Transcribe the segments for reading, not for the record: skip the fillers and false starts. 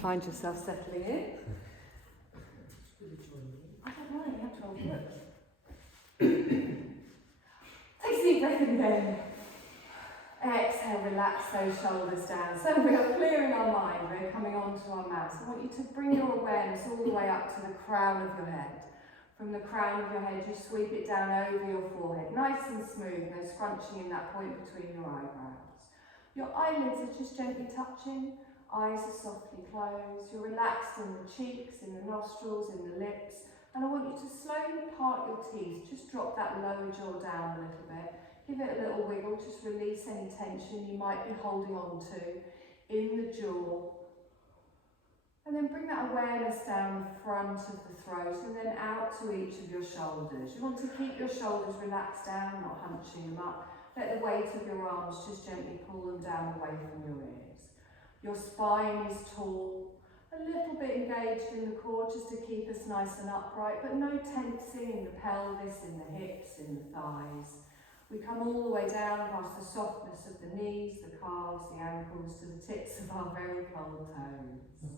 find yourself settling in. I don't know, you have to hold it. Take a deep breath in again. Exhale, relax those shoulders down. So we are clearing our mind, we're coming onto our mat. So I want you to bring your awareness all the way up to the crown of your head. From the crown of your head, you sweep it down over your forehead, nice and smooth, no scrunching in that point between your eyebrows. Your eyelids are just gently touching, eyes are softly closed, you're relaxed in the cheeks, in the nostrils, in the lips, and I want you to slowly part your teeth, just drop that lower jaw down a little bit. Give it a little wiggle, just release any tension you might be holding on to in the jaw. And then bring that awareness down the front of the throat and then out to each of your shoulders. You want to keep your shoulders relaxed down, not hunching them up. Let the weight of your arms just gently pull them down away from your ears. Your spine is tall, a little bit engaged in the core just to keep us nice and upright, but no tensing in the pelvis, in the hips, in the thighs. We come all the way down past the softness of the knees, the calves, the ankles, to the tips of our very cold toes.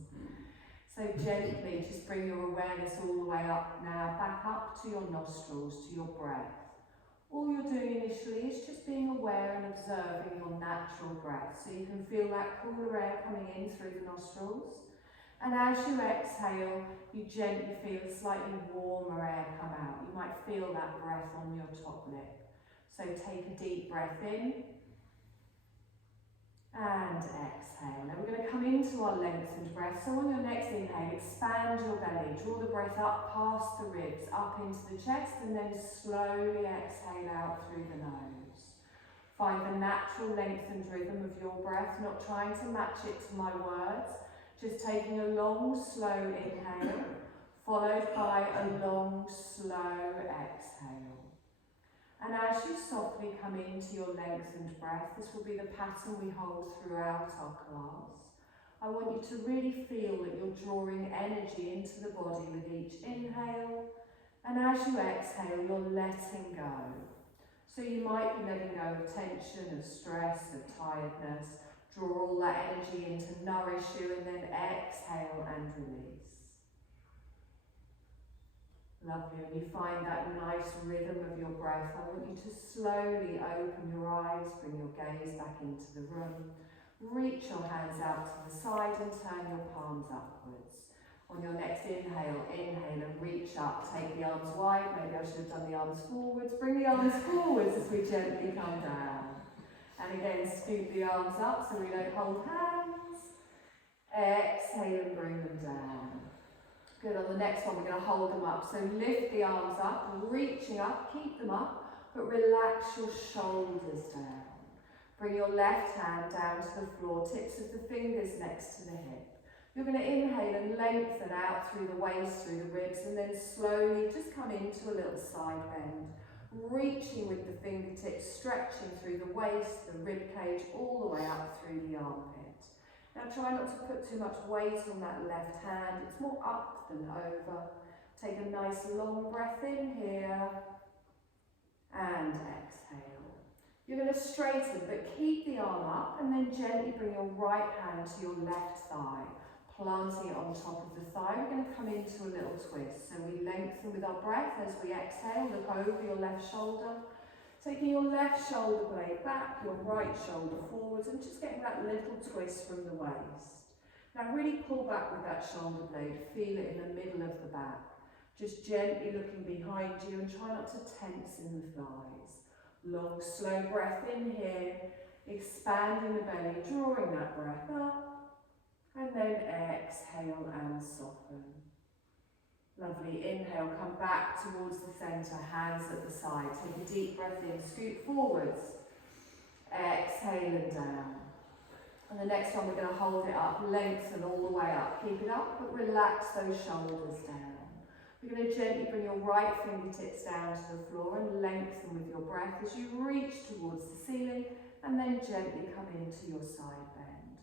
So gently, just bring your awareness all the way up now, back up to your nostrils, to your breath. All you're doing initially is just being aware and observing your natural breath. So you can feel that cooler air coming in through the nostrils. And as you exhale, you gently feel slightly warmer air come out. You might feel that breath on your top lip. So take a deep breath in and exhale. Now we're going to come into our lengthened breath. So on your next inhale, expand your belly. Draw the breath up past the ribs, up into the chest, and then slowly exhale out through the nose. Find the natural lengthened rhythm of your breath, not trying to match it to my words. Just taking a long, slow inhale, followed by a long, slow exhale. And as you softly come into your lengthened breath, this will be the pattern we hold throughout our class. I want you to really feel that you're drawing energy into the body with each inhale, and as you exhale, you're letting go. So you might be letting go of tension, of stress, of tiredness. Draw all that energy in to nourish you, and then exhale and release. Lovely, when you find that nice rhythm of your breath, I want you to slowly open your eyes, bring your gaze back into the room. Reach your hands out to the side and turn your palms upwards. On your next inhale, inhale and reach up. Take the arms wide, maybe I should have done the arms forwards. Bring the arms forwards as we gently come down. And again, scoop the arms up so we don't hold hands. Exhale and bring them down. Good, on the next one we're going to hold them up. So lift the arms up, reaching up, keep them up, but relax your shoulders down. Bring your left hand down to the floor, tips of the fingers next to the hip. You're going to inhale and lengthen out through the waist, through the ribs, and then slowly just come into a little side bend. Reaching with the fingertips, stretching through the waist, the rib cage, all the way up through the armpit. Now try not to put too much weight on that left hand, it's more up than over. Take a nice long breath in here and exhale. You're going to straighten, but keep the arm up and then gently bring your right hand to your left thigh, planting it on top of the thigh. We're going to come into a little twist. So we lengthen with our breath as we exhale, look over your left shoulder. Taking your left shoulder blade back, your right shoulder forwards, and just getting that little twist from the waist. Now really pull back with that shoulder blade, feel it in the middle of the back. Just gently looking behind you and try not to tense in the thighs. Long, slow breath in here, expanding the belly, drawing that breath up, and then exhale and soften. Lovely, inhale, come back towards the centre, hands at the side. Take a deep breath in, scoot forwards. Exhale and down. And the next one we're going to hold it up, lengthen all the way up. Keep it up, but relax those shoulders down. We're going to gently bring your right fingertips down to the floor and lengthen with your breath as you reach towards the ceiling and then gently come into your side bend.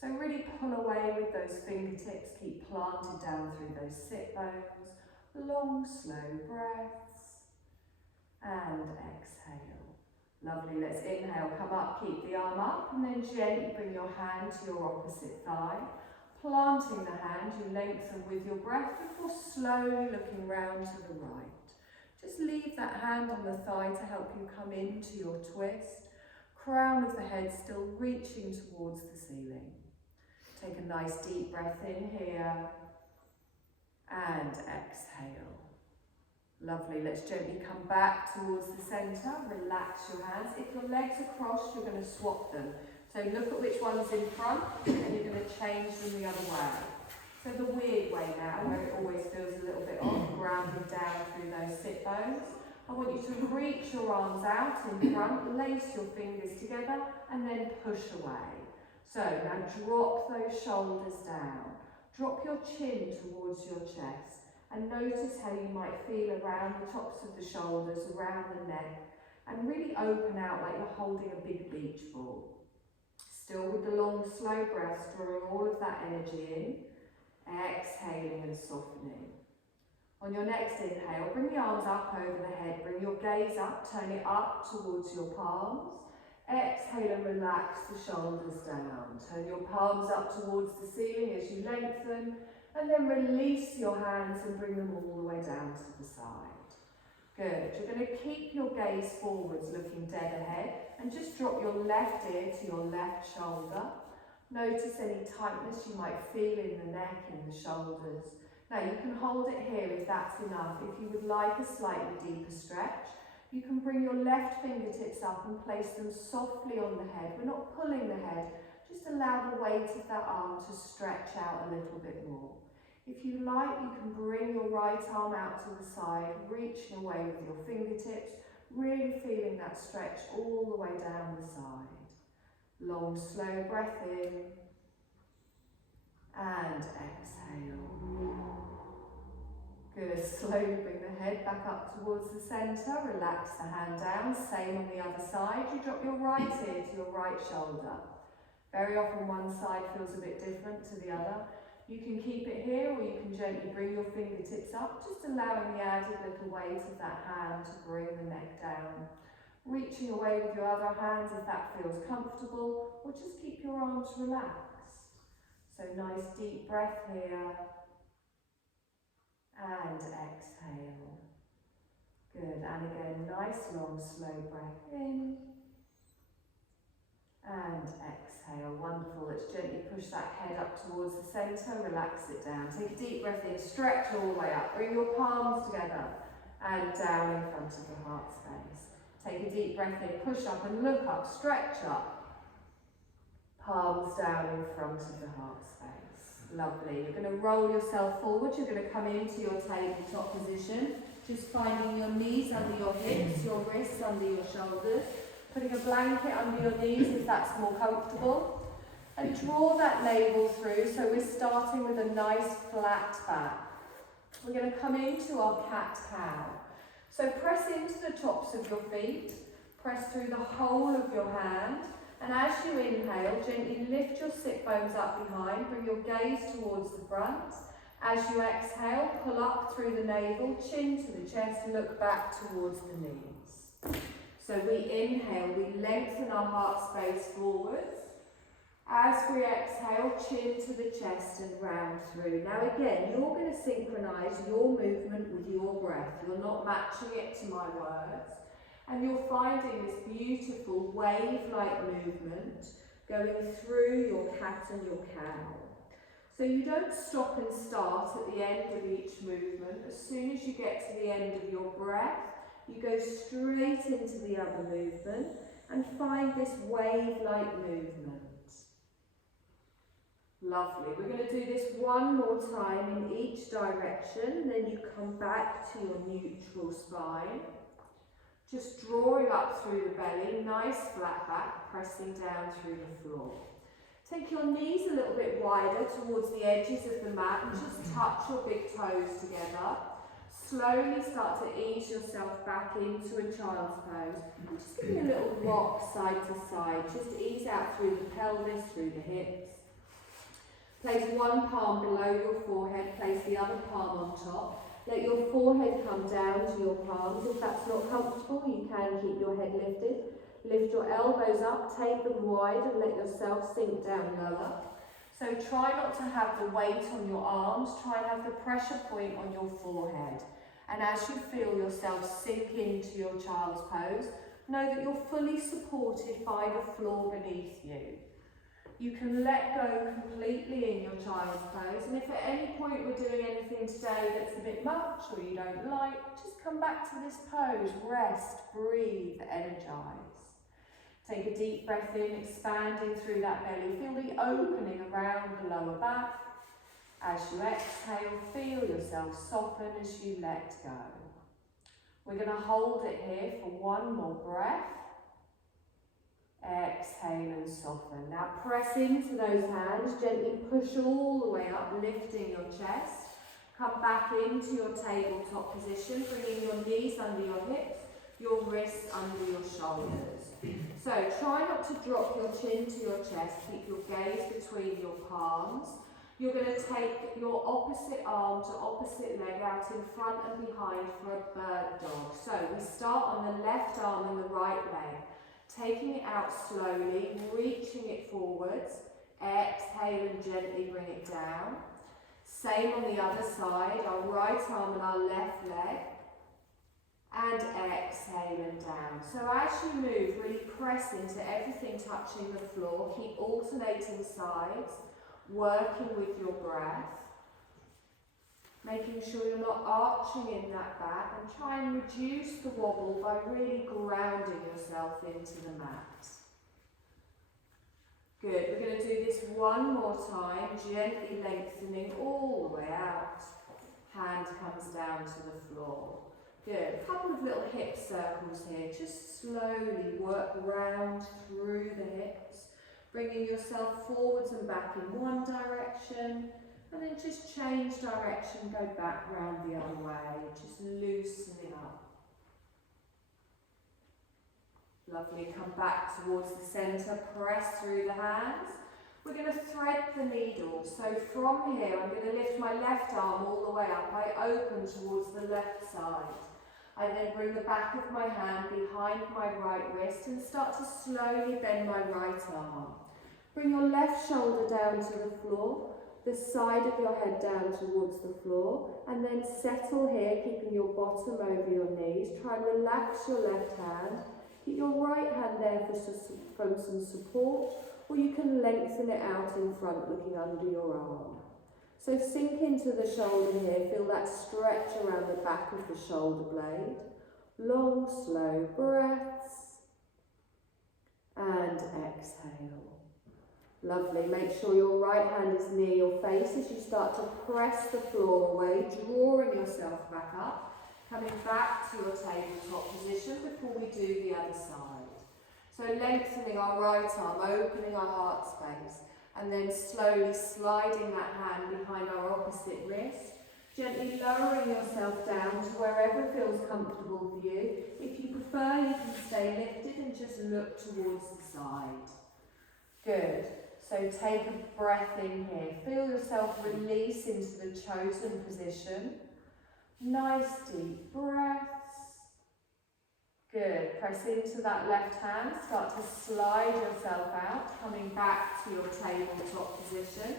So really pull away with those fingertips, keep planted down through those sit bones. Long, slow breaths. And exhale. Lovely, let's inhale, come up, keep the arm up, and then gently bring your hand to your opposite thigh. Planting the hand, you lengthen with your breath before slowly looking round to the right. Just leave that hand on the thigh to help you come into your twist. Crown of the head still reaching towards the ceiling. Take a nice deep breath in here and exhale. Lovely, let's gently come back towards the centre, relax your hands. If your legs are crossed, you're going to swap them. So look at which one's in front and you're going to change them the other way. So the weird way now, where it always feels a little bit off, grounding down through those sit bones. I want you to reach your arms out in front, lace your fingers together and then push away. So now drop those shoulders down. Drop your chin towards your chest. And notice how you might feel around the tops of the shoulders, around the neck, and really open out like you're holding a big beach ball. Still with the long, slow breaths, drawing all of that energy in, exhaling and softening. On your next inhale, bring the arms up over the head, bring your gaze up, turn it up towards your palms. Exhale and relax the shoulders down. Turn your palms up towards the ceiling as you lengthen. And then release your hands and bring them all the way down to the side. Good. You're going to keep your gaze forwards, looking dead ahead, and just drop your left ear to your left shoulder. Notice any tightness you might feel in the neck and the shoulders. Now you can hold it here if that's enough. If you would like a slightly deeper stretch, you can bring your left fingertips up and place them softly on the head. We're not pulling the head, just allow the weight of that arm to stretch out a little bit more. If you like, you can bring your right arm out to the side, reaching away with your fingertips, really feeling that stretch all the way down the side. Long, slow breath in and exhale. Good, slowly bring the head back up towards the centre, relax the hand down, same on the other side. You drop your right ear to your right shoulder. Very often one side feels a bit different to the other. You can keep it here or you can gently bring your fingertips up, just allowing the added little weight of that hand to bring the neck down. Reaching away with your other hands if that feels comfortable, or just keep your arms relaxed. So nice deep breath here and exhale. Good, and again, nice long slow breath in and exhale. Wonderful. Let's gently push that head up towards the centre, relax it down. Take a deep breath in, stretch all the way up. Bring your palms together and down in front of the heart space. Take a deep breath in, push up and look up, stretch up. Palms down in front of the heart space. Lovely. You're going to roll yourself forward. You're going to come into your tabletop position. Just finding your knees under your hips, your wrists under your shoulders. Putting a blanket under your knees if that's more comfortable. And draw that navel through, so we're starting with a nice flat back. We're going to come into our cat-cow. So press into the tops of your feet, press through the whole of your hand, and as you inhale, gently lift your sit bones up behind, bring your gaze towards the front. As you exhale, pull up through the navel, chin to the chest, look back towards the knees. So we inhale, we lengthen our heart space forwards. As we exhale, chin to the chest and round through. Now again, you're going to synchronise your movement with your breath. You're not matching it to my words. And you're finding this beautiful wave-like movement going through your cat and your cow. So you don't stop and start at the end of each movement. As soon as you get to the end of your breath, you go straight into the other movement and find this wave-like movement. Lovely. We're going to do this one more time in each direction, then you come back to your neutral spine. Just drawing up through the belly, nice flat back, pressing down through the floor. Take your knees a little bit wider towards the edges of the mat and just touch your big toes together. Slowly start to ease yourself back into a child's pose. And just give me a little rock side to side. Just ease out through the pelvis, through the hips. Place one palm below your forehead, place the other palm on top. Let your forehead come down to your palms. If that's not comfortable, you can keep your head lifted. Lift your elbows up, take them wide and let yourself sink down lower. So try not to have the weight on your arms, try and have the pressure point on your forehead. And as you feel yourself sink into your child's pose, know that you're fully supported by the floor beneath you. You can let go completely in your child's pose, and if at any point we're doing anything today that's a bit much or you don't like, just come back to this pose, rest, breathe, energise. Take a deep breath in, expanding through that belly. Feel the opening around the lower back. As you exhale, feel yourself soften as you let go. We're going to hold it here for one more breath. Exhale and soften. Now press into those hands, gently push all the way up, lifting your chest. Come back into your tabletop position, bringing your knees under your hips, your wrists under your shoulders. So try not to drop your chin to your chest, keep your gaze between your palms. You're going to take your opposite arm to opposite leg out in front and behind for a bird dog. So we start on the left arm and the right leg. Taking it out slowly, reaching it forwards, exhale and gently bring it down. Same on the other side, our right arm and our left leg, and exhale and down. So as you move, really press into everything touching the floor, keep alternating sides, working with your breath. Making sure you're not arching in that back, and try and reduce the wobble by really grounding yourself into the mat. Good, we're going to do this one more time, gently lengthening all the way out. Hand comes down to the floor. Good, a couple of little hip circles here, just slowly work round through the hips, bringing yourself forwards and back in one direction. And then just change direction, go back round the other way, just loosening up. Lovely, come back towards the centre, press through the hands. We're going to thread the needle. So from here, I'm going to lift my left arm all the way up. I open towards the left side. I then bring the back of my hand behind my right wrist and start to slowly bend my right arm. Bring your left shoulder down to the floor. The side of your head down towards the floor, and then settle here, keeping your bottom over your knees. Try and relax your left hand. Keep your right hand there for some support, or you can lengthen it out in front, looking under your arm. So sink into the shoulder here, feel that stretch around the back of the shoulder blade. Long, slow breaths, and exhale. Lovely, make sure your right hand is near your face as you start to press the floor away, drawing yourself back up, coming back to your tabletop position before we do the other side. So lengthening our right arm, opening our heart space, and then slowly sliding that hand behind our opposite wrist, gently lowering yourself down to wherever feels comfortable for you. If you prefer, you can stay lifted and just look towards the side. Good. So take a breath in here. Feel yourself release into the chosen position. Nice deep breaths. Good. Press into that left hand. Start to slide yourself out, coming back to your tabletop position.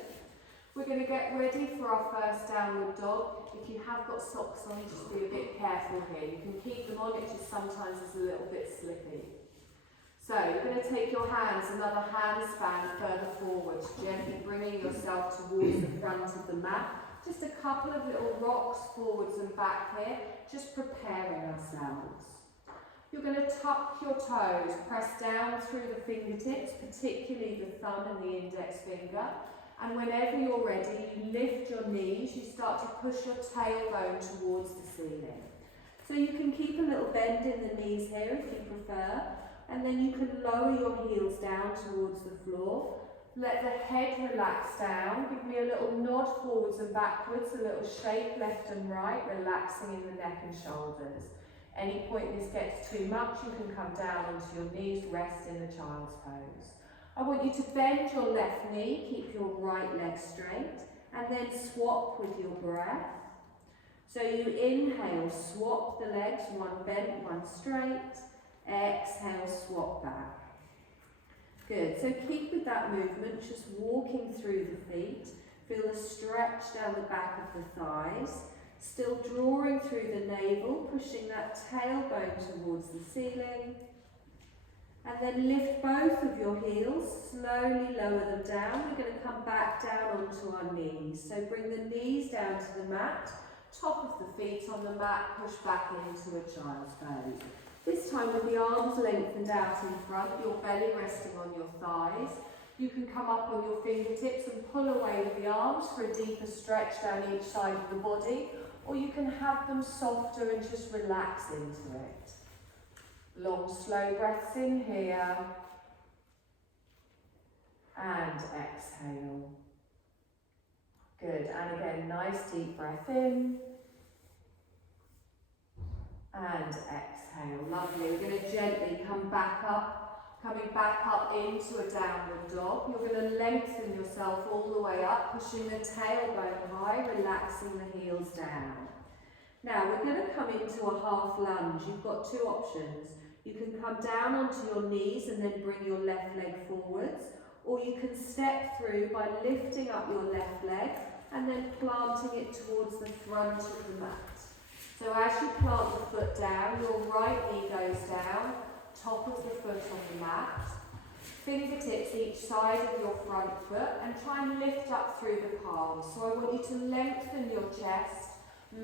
We're going to get ready for our first downward dog. If you have got socks on, just be a bit careful here. You can keep them on, it just sometimes is a little bit slippy. So you're going to take your hands, another handspan further forwards, gently bringing yourself towards the front of the mat. Just a couple of little rocks forwards and back here, just preparing ourselves. You're going to tuck your toes, press down through the fingertips, particularly the thumb and the index finger. And whenever you're ready, you lift your knees, you start to push your tailbone towards the ceiling. So you can keep a little bend in the knees here if you prefer. And then you can lower your heels down towards the floor. Let the head relax down. Give me a little nod forwards and backwards, a little shake left and right, relaxing in the neck and shoulders. Any point this gets too much, you can come down onto your knees, rest in the child's pose. I want you to bend your left knee, keep your right leg straight, and then swap with your breath. So you inhale, swap the legs, one bent, one straight. Exhale, swap back. Good, so keep with that movement, just walking through the feet. Feel the stretch down the back of the thighs. Still drawing through the navel, pushing that tailbone towards the ceiling. And then lift both of your heels, slowly lower them down. We're going to come back down onto our knees. So bring the knees down to the mat, top of the feet on the mat, push back into a child's pose. This time with the arms lengthened out in front, your belly resting on your thighs. You can come up on your fingertips and pull away with the arms for a deeper stretch down each side of the body, or you can have them softer and just relax into it. Long, slow breaths in here. And exhale. Good, and again, nice deep breath in. And exhale, lovely. We're going to gently come back up, coming back up into a downward dog. You're going to lengthen yourself all the way up, pushing the tailbone high, relaxing the heels down. Now we're going to come into a half lunge. You've got two options. You can come down onto your knees and then bring your left leg forwards, or you can step through by lifting up your left leg and then planting it towards the front of the mat. So as you plant the foot down, your right knee goes down, top of the foot on the mat, fingertips each side of your front foot, and try and lift up through the palms. So I want you to lengthen your chest,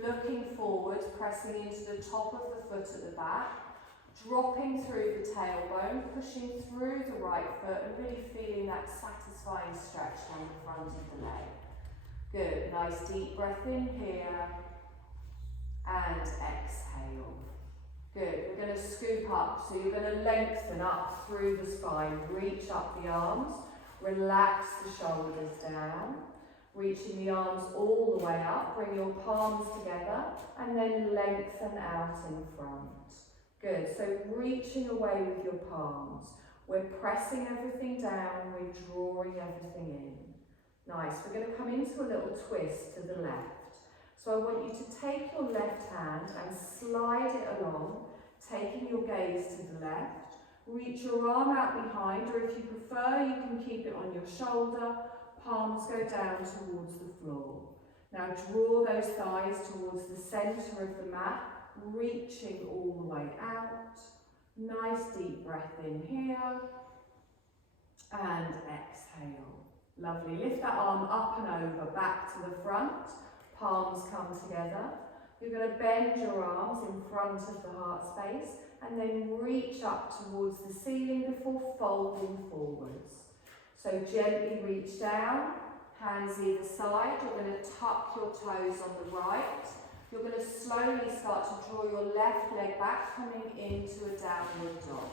looking forward, pressing into the top of the foot at the back, dropping through the tailbone, pushing through the right foot, and really feeling that satisfying stretch down the front of the leg. Good, nice deep breath in here. And exhale. Good, we're going to scoop up, so you're going to lengthen up through the spine, reach up the arms, relax the shoulders down, reaching the arms all the way up, bring your palms together, and then lengthen out in front. Good, so reaching away with your palms, we're pressing everything down, we're drawing everything in. Nice, we're going to come into a little twist to the left. So I want you to take your left hand and slide it along, taking your gaze to the left. Reach your arm out behind, or if you prefer, you can keep it on your shoulder. Palms go down towards the floor. Now draw those thighs towards the centre of the mat, reaching all the way out. Nice deep breath in here. And exhale. Lovely. Lift that arm up and over, back to the front. Palms come together. You're going to bend your arms in front of the heart space and then reach up towards the ceiling before folding forwards. So gently reach down, hands either side. You're going to tuck your toes on the right. You're going to slowly start to draw your left leg back, coming into a downward dog.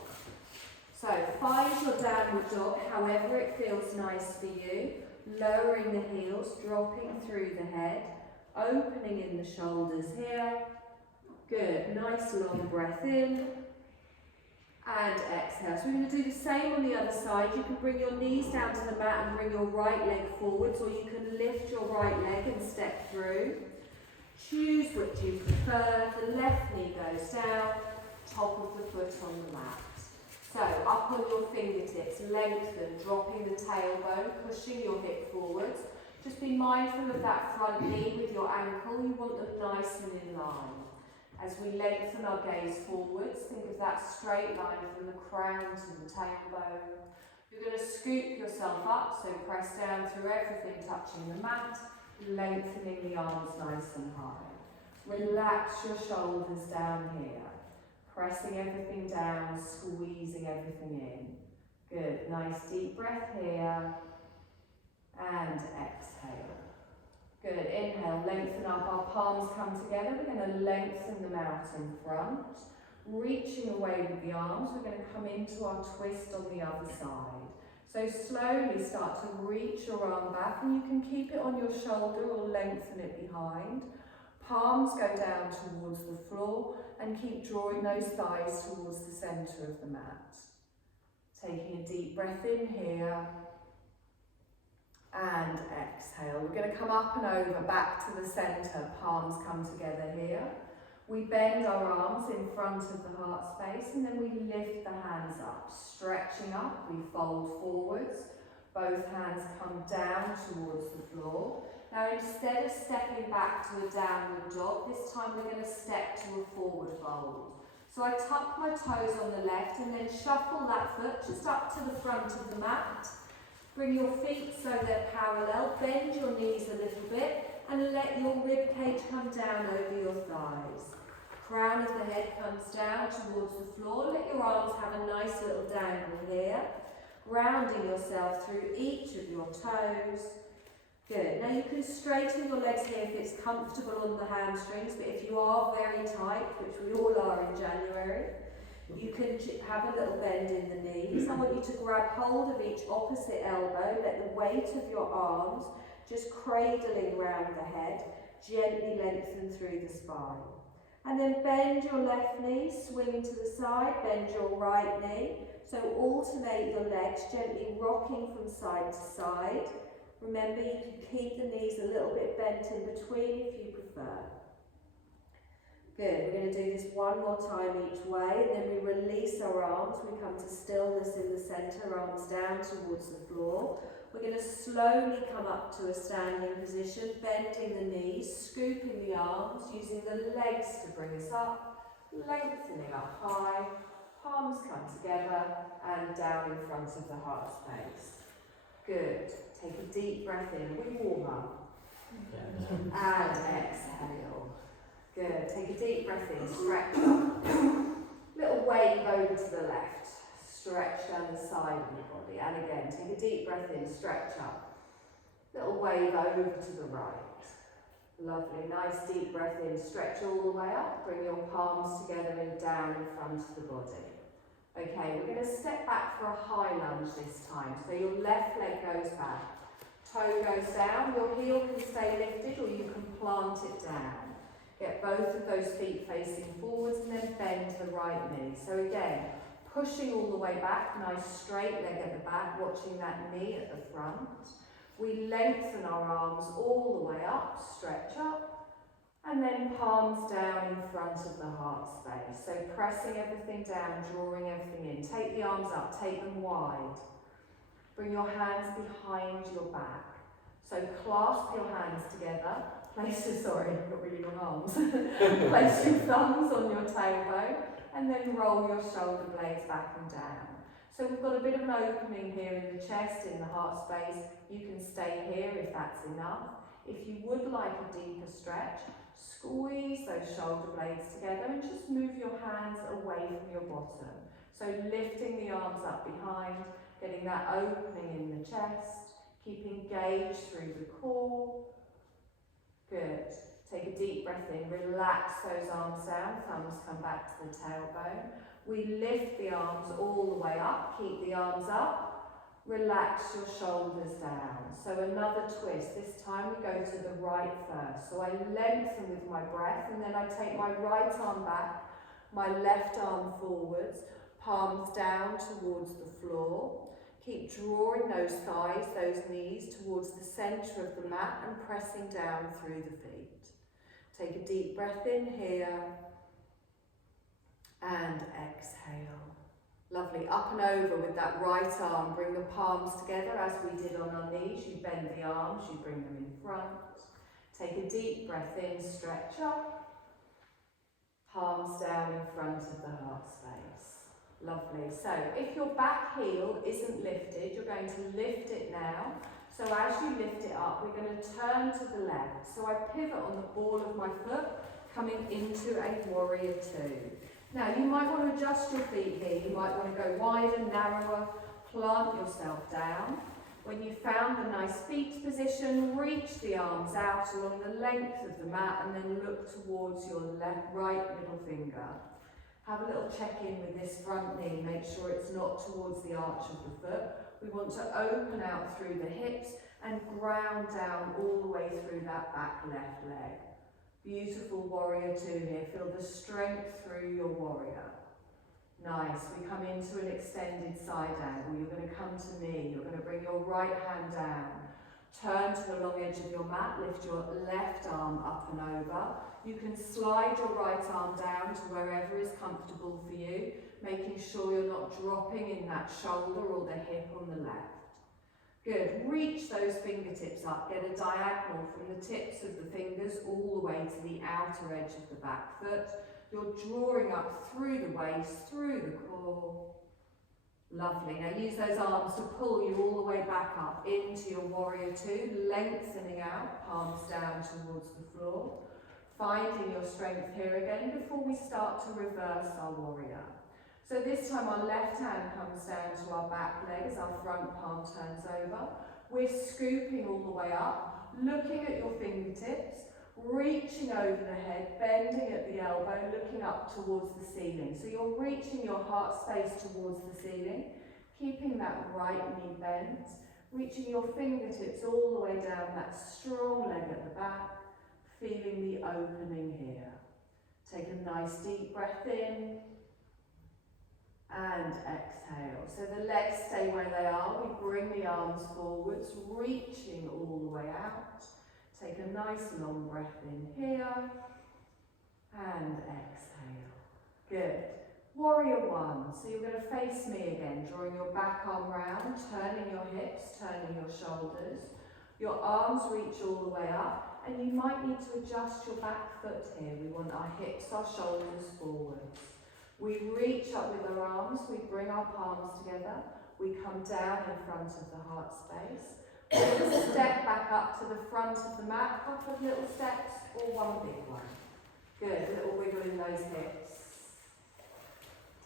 So find your downward dog, however it feels nice for you. Lowering the heels, dropping through the head. Opening in the shoulders here. Good, nice long breath in. And exhale. So we're going to do the same on the other side. You can bring your knees down to the mat and bring your right leg forwards, or you can lift your right leg and step through. Choose what you prefer. The left knee goes down, top of the foot on the mat. So up on your fingertips, lengthen, dropping the tailbone, pushing your hip forwards. Just be mindful of that front knee with your ankle. You want them nice and in line. As we lengthen our gaze forwards, think of that straight line from the crown to the tailbone. You're going to scoop yourself up, so press down through everything touching the mat, lengthening the arms nice and high. Relax your shoulders down here, pressing everything down, squeezing everything in. Good, nice deep breath here. And exhale. Good, inhale, lengthen up, our palms come together. We're going to lengthen them out in front. Reaching away with the arms, we're going to come into our twist on the other side. So slowly start to reach your arm back, and you can keep it on your shoulder or lengthen it behind. Palms go down towards the floor and keep drawing those thighs towards the centre of the mat. Taking a deep breath in here. And exhale. We're going to come up and over, back to the centre. Palms come together here. We bend our arms in front of the heart space and then we lift the hands up. Stretching up, we fold forwards. Both hands come down towards the floor. Now instead of stepping back to a downward dog, this time we're going to step to a forward fold. So I tuck my toes on the left and then shuffle that foot just up to the front of the mat. Bring your feet so they're parallel, bend your knees a little bit and let your rib cage come down over your thighs. Crown of the head comes down towards the floor. Let your arms have a nice little dangle here. Grounding yourself through each of your toes. Good. Now you can straighten your legs here if it's comfortable on the hamstrings, but if you are very tight, which we all are in January, you can have a little bend in the knees. I want you to grab hold of each opposite elbow. Let the weight of your arms just cradling round the head, gently lengthen through the spine. And then bend your left knee, swing to the side, bend your right knee. So alternate your legs, gently rocking from side to side. Remember, you can keep the knees a little bit bent in between if you prefer. Good, we're going to do this one more time each way, and then we release our arms. We come to stillness in the centre, arms down towards the floor. We're going to slowly come up to a standing position, bending the knees, scooping the arms, using the legs to bring us up, lengthening up high, palms come together and down in front of the heart space. Good. Take a deep breath in. We warm up. And exhale. Good. Take a deep breath in. Stretch up. Little wave over to the left. Stretch down the side of your body. And again, take a deep breath in. Stretch up. Little wave over to the right. Lovely. Nice deep breath in. Stretch all the way up. Bring your palms together and down in front of the body. Okay, we're going to step back for a high lunge this time. So your left leg goes back, toe goes down, your heel can stay lifted or you can plant it down. Get both of those feet facing forwards and then bend the right knee. So again, pushing all the way back, nice straight leg at the back, watching that knee at the front. We lengthen our arms all the way up, stretch up. And then palms down in front of the heart space. So pressing everything down, drawing everything in. Take the arms up, take them wide. Bring your hands behind your back. So clasp your hands together. Not really long arms. Place your thumbs on your tailbone and then roll your shoulder blades back and down. So we've got a bit of an opening here in the chest, in the heart space. You can stay here if that's enough. If you would like a deeper stretch, squeeze those shoulder blades together and just move your hands away from your bottom. So lifting the arms up behind, getting that opening in the chest, keep engaged through the core. Good. Take a deep breath in, relax those arms down, thumbs come back to the tailbone. We lift the arms all the way up, keep the arms up. Relax your shoulders down. So another twist. This time we go to the right first. So I lengthen with my breath and then I take my right arm back, my left arm forwards, palms down towards the floor. Keep drawing those thighs, those knees towards the centre of the mat and pressing down through the feet. Take a deep breath in here and exhale. Lovely, up and over with that right arm. Bring the palms together as we did on our knees. You bend the arms, you bring them in front. Take a deep breath in, stretch up. Palms down in front of the heart space. Lovely. So if your back heel isn't lifted, you're going to lift it now. So as you lift it up, we're going to turn to the left. So I pivot on the ball of my foot, coming into a warrior two. Now, you might want to adjust your feet here. You might want to go wider, narrower, plant yourself down. When you've found the nice feet position, reach the arms out along the length of the mat and then look towards your right middle finger. Have a little check-in with this front knee. Make sure it's not towards the arch of the foot. We want to open out through the hips and ground down all the way through that back left leg. Beautiful warrior two here. Feel the strength through your warrior. Nice. We come into an extended side angle. You're going to come to knee. You're going to bring your right hand down. Turn to the long edge of your mat, lift your left arm up and over. You can slide your right arm down to wherever is comfortable for you, making sure you're not dropping in that shoulder or the hip on the left. Good, reach those fingertips up, get a diagonal from the tips of the fingers all the way to the outer edge of the back foot. You're drawing up through the waist, through the core. Lovely. Now use those arms to pull you all the way back up into your warrior two, lengthening out, palms down towards the floor. Finding your strength here again before we start to reverse our warrior. So this time our left hand comes down to our back leg as our front palm turns over. We're scooping all the way up, looking at your fingertips, reaching over the head, bending at the elbow, looking up towards the ceiling. So you're reaching your heart space towards the ceiling, keeping that right knee bent, reaching your fingertips all the way down that strong leg at the back, feeling the opening here. Take a nice deep breath in and exhale. So the legs stay where they are. We bring the arms forwards, reaching all the way out. Take a nice long breath in here and exhale. Good. Warrior one. So you're going to face me again, drawing your back arm round, turning your hips, turning your shoulders. Your arms reach all the way up, and you might need to adjust your back foot here. We want our hips, our shoulders forwards. We reach up with our arms, we bring our palms together, we come down in front of the heart space. We step back up to the front of the mat, a couple of little steps or one big one. Good, little wiggle in those hips.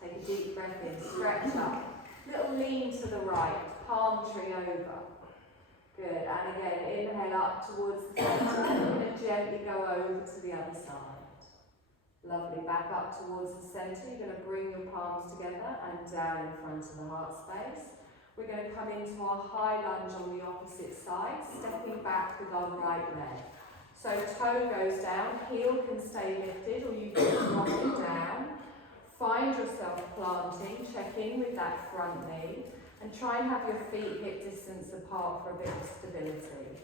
Take a deep breath in, stretch up. Little lean to the right, palm tree over. Good, and again, inhale up towards the centre, and then gently go over to the other side. Lovely, back up towards the centre. You're going to bring your palms together and down in front of the heart space. We're going to come into our high lunge on the opposite side, stepping back with our right leg. So toe goes down, heel can stay lifted, or you can drop it down. Find yourself planting, check in with that front knee, and try and have your feet hip distance apart for a bit of stability.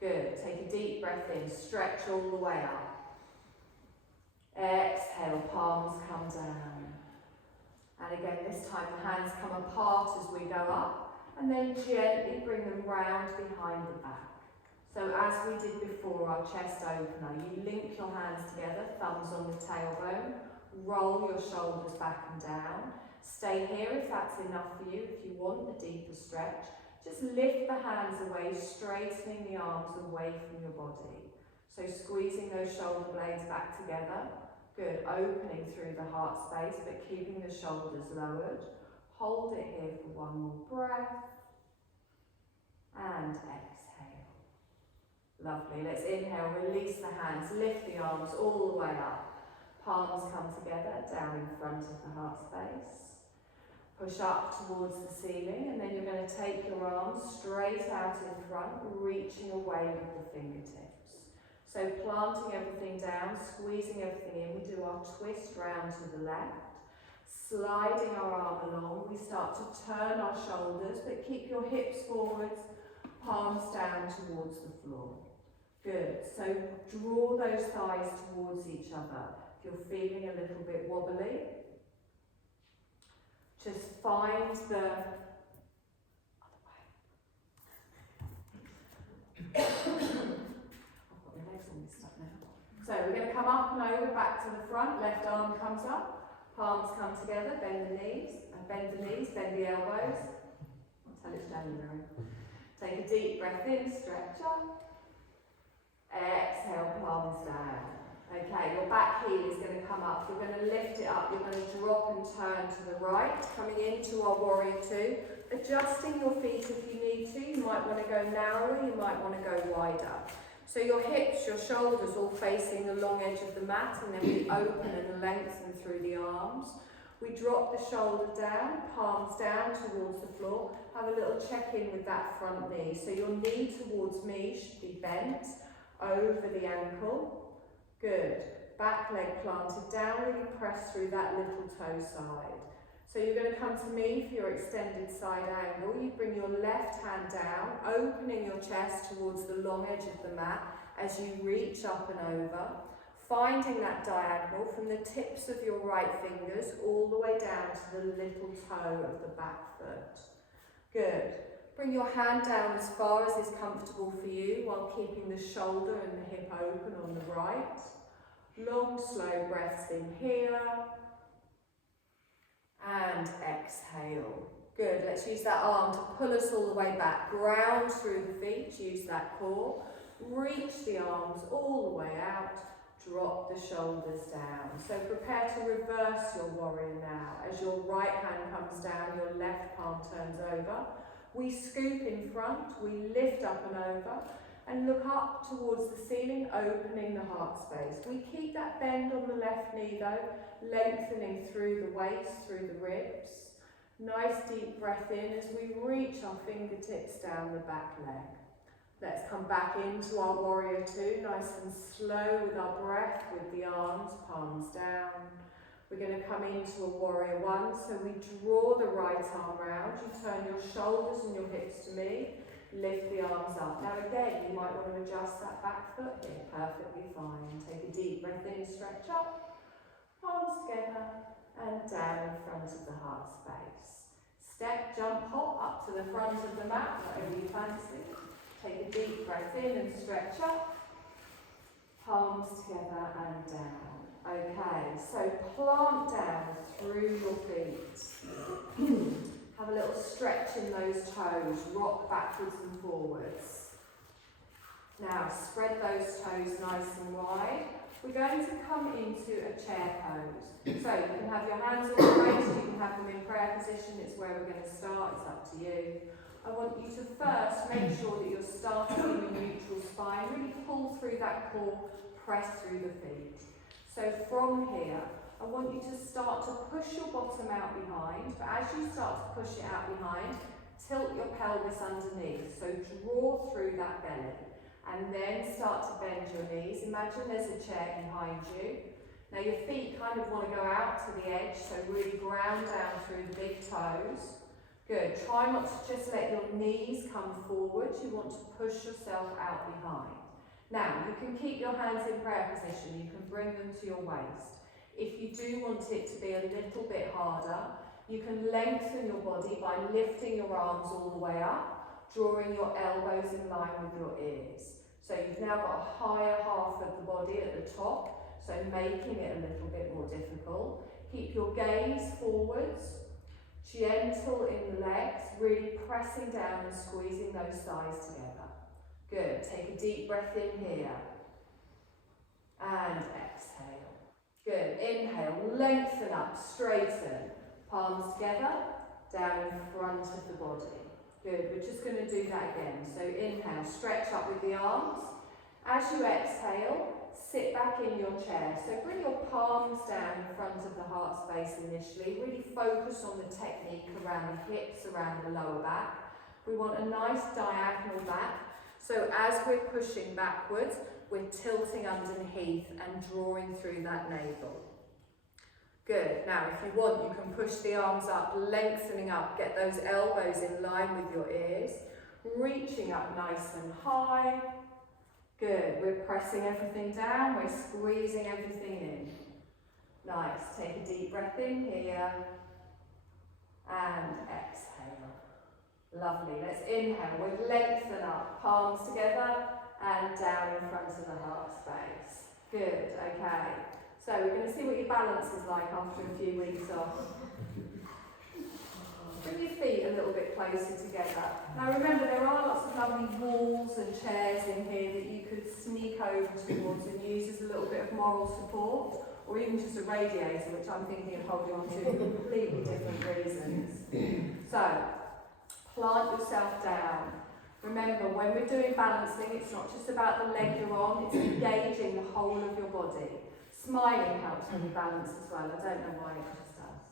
Good, take a deep breath in, stretch all the way up. Exhale, palms come down. And again, this time the hands come apart as we go up, and then gently bring them round behind the back. So as we did before, our chest opener, you link your hands together, thumbs on the tailbone, roll your shoulders back and down. Stay here if that's enough for you. If you want a deeper stretch, just lift the hands away, straightening the arms away from your body. So squeezing those shoulder blades back together. Good, opening through the heart space, but keeping the shoulders lowered. Hold it here for one more breath. And exhale. Lovely, let's inhale, release the hands, lift the arms all the way up. Palms come together, down in front of the heart space. Push up towards the ceiling, and then you're going to take your arms straight out in front, reaching away with the fingertips. So planting everything down, squeezing everything in, we do our twist round to the left, sliding our arm along, we start to turn our shoulders, but keep your hips forwards, palms down towards the floor. Good, so draw those thighs towards each other. If you're feeling a little bit wobbly, just find the So we're going to come up and over, back to the front, left arm comes up, palms come together, bend the knees, bend the elbows, until it's January. Take a deep breath in, stretch up, exhale, palms down. Okay, your back heel is going to come up, you're going to lift it up, you're going to drop and turn to the right, coming into our warrior two, adjusting your feet if you need to, you might want to go narrower, you might want to go wider. So your hips, your shoulders all facing the long edge of the mat, and then we open and lengthen through the arms. We drop the shoulder down, palms down towards the floor. Have a little check-in with that front knee. So your knee towards me should be bent over the ankle. Good. Back leg planted down, really press through that little toe side. So you're going to come to me for your extended side angle. You bring your left hand down, opening your chest towards the long edge of the mat as you reach up and over, finding that diagonal from the tips of your right fingers all the way down to the little toe of the back foot. Good. Bring your hand down as far as is comfortable for you while keeping the shoulder and the hip open on the right. Long, slow breaths in here. And exhale. Good, let's use that arm to pull us all the way back. Ground through the feet, use that core. Reach the arms all the way out. Drop the shoulders down. So prepare to reverse your warrior now. As your right hand comes down, your left palm turns over. We scoop in front, we lift up and over, and look up towards the ceiling, opening the heart space. We keep that bend on the left knee though, lengthening through the waist, through the ribs. Nice deep breath in as we reach our fingertips down the back leg. Let's come back into our warrior two, nice and slow with our breath, with the arms, palms down. We're going to come into a warrior one, so we draw the right arm round, you turn your shoulders and your hips to me, lift the arms up. Now again, you might want to adjust that back foot here, perfectly fine. Take a deep breath in, stretch up, palms together, and down in front of the heart space. Step, jump, hop up to the front of the mat, whatever you fancy. Take a deep breath in and stretch up, palms together and down. Okay, so plant down through your feet. Have a little stretch in those toes, rock backwards and forwards. Now spread those toes nice and wide. We're going to come into a chair pose. So you can have your hands on the waist, you can have them in prayer position, it's where we're going to start, it's up to you. I want you to first make sure that you're starting in your neutral spine, really pull through that core, press through the feet. So from here, I want you to start to push your bottom out behind, but as you start to push it out behind, tilt your pelvis underneath. So draw through that belly, and then start to bend your knees. Imagine there's a chair behind you. Now your feet kind of want to go out to the edge, so really ground down through the big toes. Good. Try not to just let your knees come forward. You want to push yourself out behind. Now, you can keep your hands in prayer position. You can bring them to your waist. If you do want it to be a little bit harder, you can lengthen your body by lifting your arms all the way up, drawing your elbows in line with your ears. So you've now got a higher half of the body at the top, so making it a little bit more difficult. Keep your gaze forwards, gentle in the legs, really pressing down and squeezing those thighs together. Good. Take a deep breath in here. And exhale. Good. Inhale, lengthen up, straighten. Palms together, down in front of the body. Good. We're just going to do that again. So inhale, stretch up with the arms. As you exhale, sit back in your chair. So bring your palms down in front of the heart space initially. Really focus on the technique around the hips, around the lower back. We want a nice diagonal back. So as we're pushing backwards, we're tilting underneath and drawing through that navel. Good. Now, if you want, you can push the arms up, lengthening up, get those elbows in line with your ears, reaching up nice and high. Good. We're pressing everything down, we're squeezing everything in. Nice. Take a deep breath in here and exhale. Lovely. Let's inhale. We'll lengthen up, palms together and down in front of the heart space. Good. Okay. So we're going to see what your balance is like after a few weeks off. Bring your feet a little bit closer together. Now remember, there are lots of lovely walls and chairs in here that you could sneak over towards and use as a little bit of moral support, or even just a radiator, which I'm thinking of holding on to for completely different reasons. So, plant yourself down. Remember, when we're doing balancing, it's not just about the leg you're on, it's engaging the whole of your body. Smiling helps when you balance as well. I don't know why, it just does.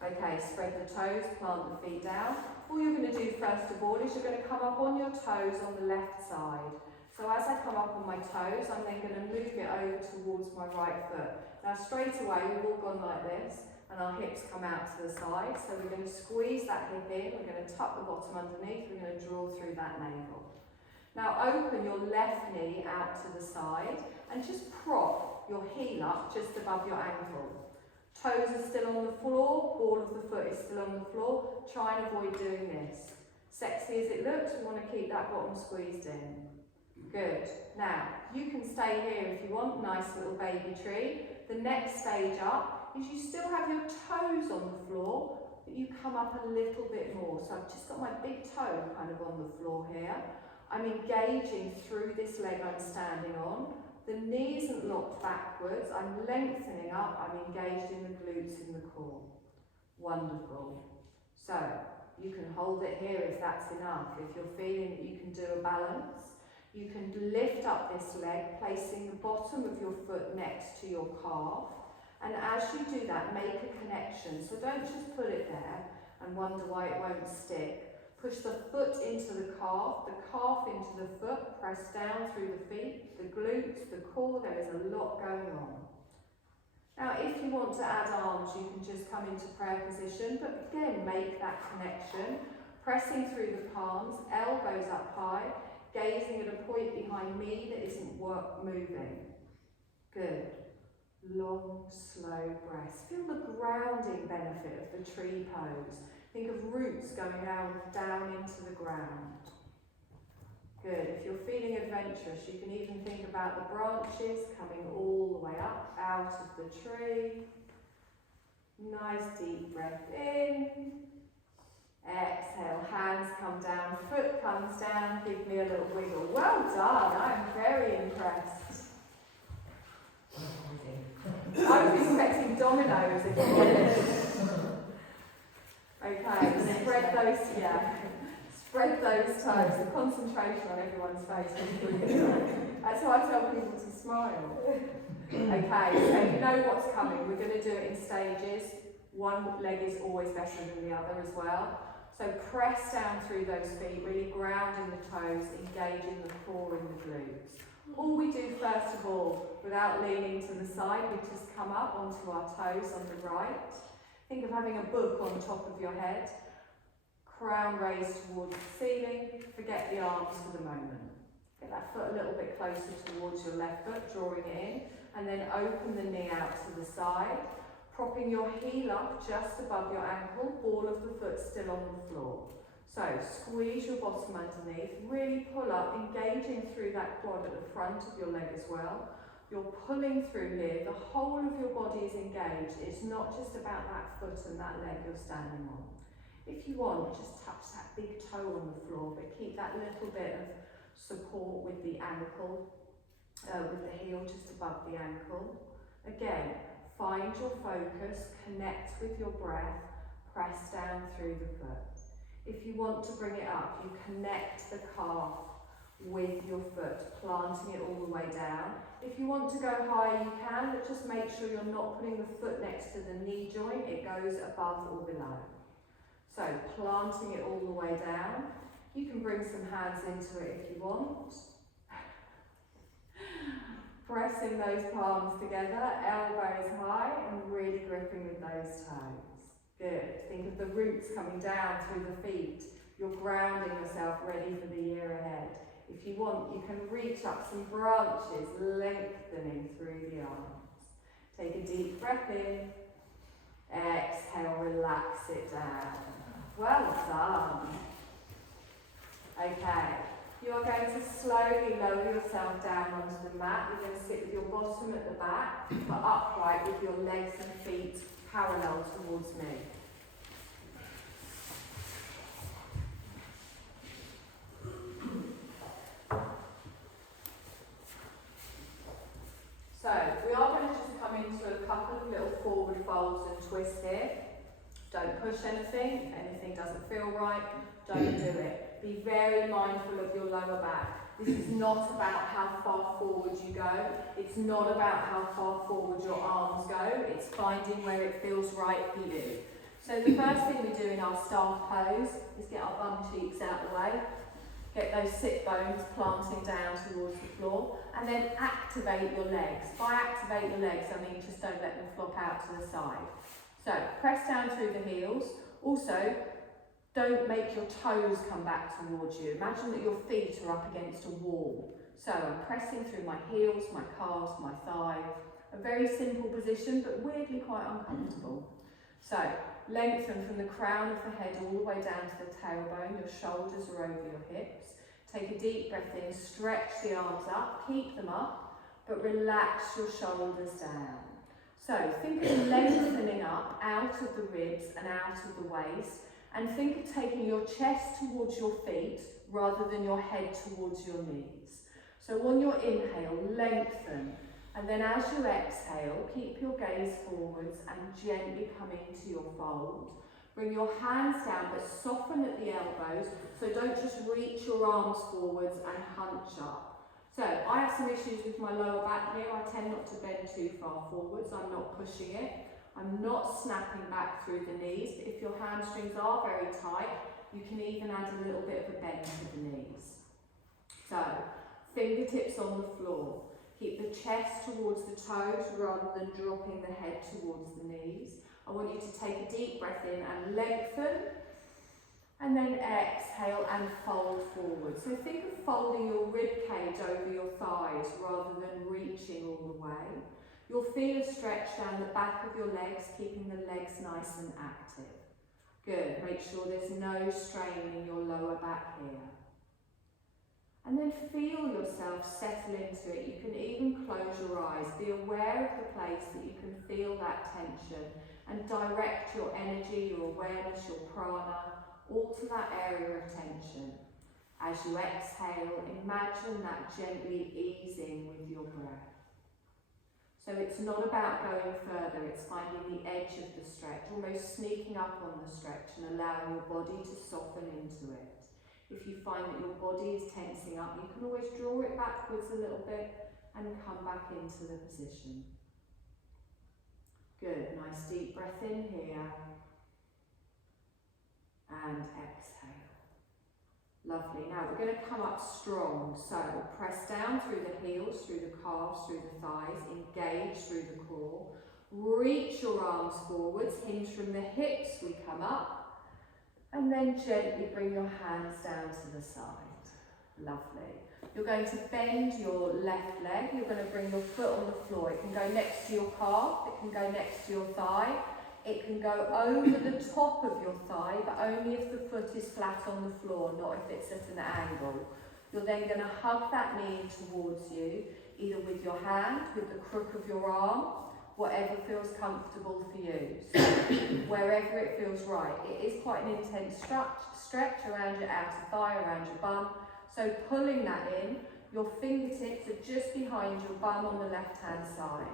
Okay, spread the toes, plant the feet down. All you're going to do first of all is you're going to come up on your toes on the left side. So as I come up on my toes, I'm then going to move it over towards my right foot. Now straight away, we've all gone like this. and our hips come out to the side. So we're going to squeeze that hip in, we're going to tuck the bottom underneath, we're going to draw through that navel. Now open your left knee out to the side and just prop your heel up just above your ankle. Toes are still on the floor, ball of the foot is still on the floor. Try and avoid doing this. Sexy as it looks, we want to keep that bottom squeezed in. Good. Now, you can stay here if you want, nice little baby tree. The next stage up is you still have your toes on the floor, but you come up a little bit more. So I've just got my big toe kind of on the floor here. I'm engaging through this leg I'm standing on. The knee isn't locked backwards, I'm lengthening up, I'm engaged in the glutes in the core. Wonderful. So, you can hold it here if that's enough. If you're feeling that you can do a balance, you can lift up this leg, placing the bottom of your foot next to your calf. And as you do that, make a connection. So don't just put it there and wonder why it won't stick. Push the foot into the calf into the foot, press down through the feet, the glutes, the core, there is a lot going on. Now if you want to add arms, you can just come into prayer position, but again, make that connection, pressing through the palms, elbows up high, gazing at a point behind me that isn't moving. Good. Long, slow breaths. Feel the grounding benefit of the tree pose. Think of roots going down into the ground. Good. If you're feeling adventurous, you can even think about the branches coming all the way up out of the tree. Nice deep breath in. Exhale, hands come down, foot comes down, give me a little wiggle. Well done, I'm very impressed. I was expecting dominoes again. Okay, spread those toes. The concentration on everyone's face is brilliant. That's why I tell people to smile. Okay, so you know what's coming. We're going to do it in stages. One leg is always better than the other as well. So press down through those feet, really grounding the toes, engaging the core and the glutes. All we do first of all, without leaning to the side, we just come up onto our toes on the right. Think of having a book on top of your head, crown raised towards the ceiling, forget the arms for the moment. Get that foot a little bit closer towards your left foot, drawing it in, and then open the knee out to the side, propping your heel up just above your ankle, ball of the foot still on the floor. So squeeze your bottom underneath, really pull up, engaging through that quad at the front of your leg as well. You're pulling through here, the whole of your body is engaged. It's not just about that foot and that leg you're standing on. If you want, just touch that big toe on the floor, but keep that little bit of support with the ankle, with the heel just above the ankle. Again, find your focus, connect with your breath, press down through the foot. If you want to bring it up, you connect the calf with your foot, planting it all the way down. If you want to go higher, you can, but just make sure you're not putting the foot next to the knee joint. It goes above or below. So, planting it all the way down. You can bring some hands into it if you want. Pressing those palms together, elbows high, and really gripping with those toes. Good. Think of the roots coming down through the feet. You're grounding yourself, ready for the year ahead. If you want, you can reach up some branches, lengthening through the arms. Take a deep breath in. Exhale, relax it down. Well done. Okay, you are going to slowly lower yourself down onto the mat. You're going to sit with your bottom at the back, but upright with your legs and feet parallel towards me. So, we are going to just come into a couple of little forward folds and twists here. Don't push anything. If anything doesn't feel right, don't do it. Be very mindful of your lower back. This is not about how far forward you go. It's not about how far forward your arms go. It's finding where it feels right for you. So the first thing we do in our staff pose is get our bum cheeks out of the way. Get those sit bones planting down towards the floor, and then activate your legs. By activate your legs, I mean just don't let them flop out to the side. So press down through the heels. Also, don't make your toes come back towards you. Imagine that your feet are up against a wall. So I'm pressing through my heels, my calves, my thigh. A very simple position, but weirdly quite uncomfortable. So lengthen from the crown of the head all the way down to the tailbone. Your shoulders are over your hips. Take a deep breath in, stretch the arms up, keep them up, but relax your shoulders down. So think of lengthening up out of the ribs and out of the waist, and think of taking your chest towards your feet rather than your head towards your knees. So on your inhale, lengthen, and then as you exhale, keep your gaze forwards and gently come into your fold. Bring your hands down but soften at the elbows, so don't just reach your arms forwards and hunch up. So I have some issues with my lower back here. I tend not to bend too far forwards. I'm not pushing it. I'm not snapping back through the knees, but if your hamstrings are very tight, you can even add a little bit of a bend to the knees. So, fingertips on the floor. Keep the chest towards the toes rather than dropping the head towards the knees. I want you to take a deep breath in and lengthen, and then exhale and fold forward. So think of folding your rib cage over your thighs rather than reaching all the way. You'll feel a stretch down the back of your legs, keeping the legs nice and active. Good, make sure there's no strain in your lower back here. And then feel yourself settle into it. You can even close your eyes. Be aware of the place that you can feel that tension and direct your energy, your awareness, your prana, all to that area of tension. As you exhale, imagine that gently easing with your breath. So it's not about going further, it's finding the edge of the stretch, almost sneaking up on the stretch and allowing your body to soften into it. If you find that your body is tensing up, you can always draw it backwards a little bit and come back into the position. Good, nice deep breath in here and exhale. Lovely. Now we're going to come up strong. So press down through the heels, through the calves, through the thighs, engage through the core. Reach your arms forwards, hinge from the hips, we come up, and then gently bring your hands down to the side. Lovely. You're going to bend your left leg. You're going to bring your foot on the floor. It can go next to your calf, it can go next to your thigh. It can go over the top of your thigh, but only if the foot is flat on the floor, not if it's at an angle. You're then going to hug that knee towards you, either with your hand, with the crook of your arm, whatever feels comfortable for you. So wherever it feels right. It is quite an intense stretch around your outer thigh, around your bum. So pulling that in, your fingertips are just behind your bum on the left-hand side.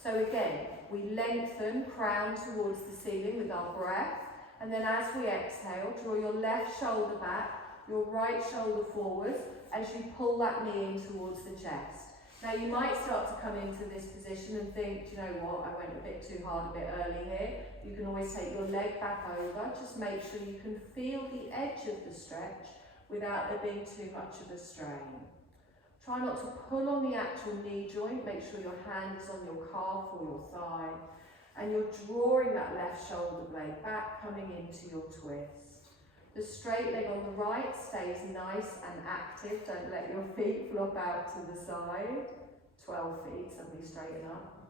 So again, we lengthen, crown towards the ceiling with our breath, and then as we exhale, draw your left shoulder back, your right shoulder forwards as you pull that knee in towards the chest. Now you might start to come into this position and think, do you know what, I went a bit too hard a bit early here. You can always take your leg back over, just make sure you can feel the edge of the stretch without there being too much of a strain. Try not to pull on the actual knee joint, make sure your hand is on your calf or your thigh, and you're drawing that left shoulder blade back, coming into your twist. The straight leg on the right stays nice and active, don't let your feet flop out to the side. 12 feet, somebody straighten up.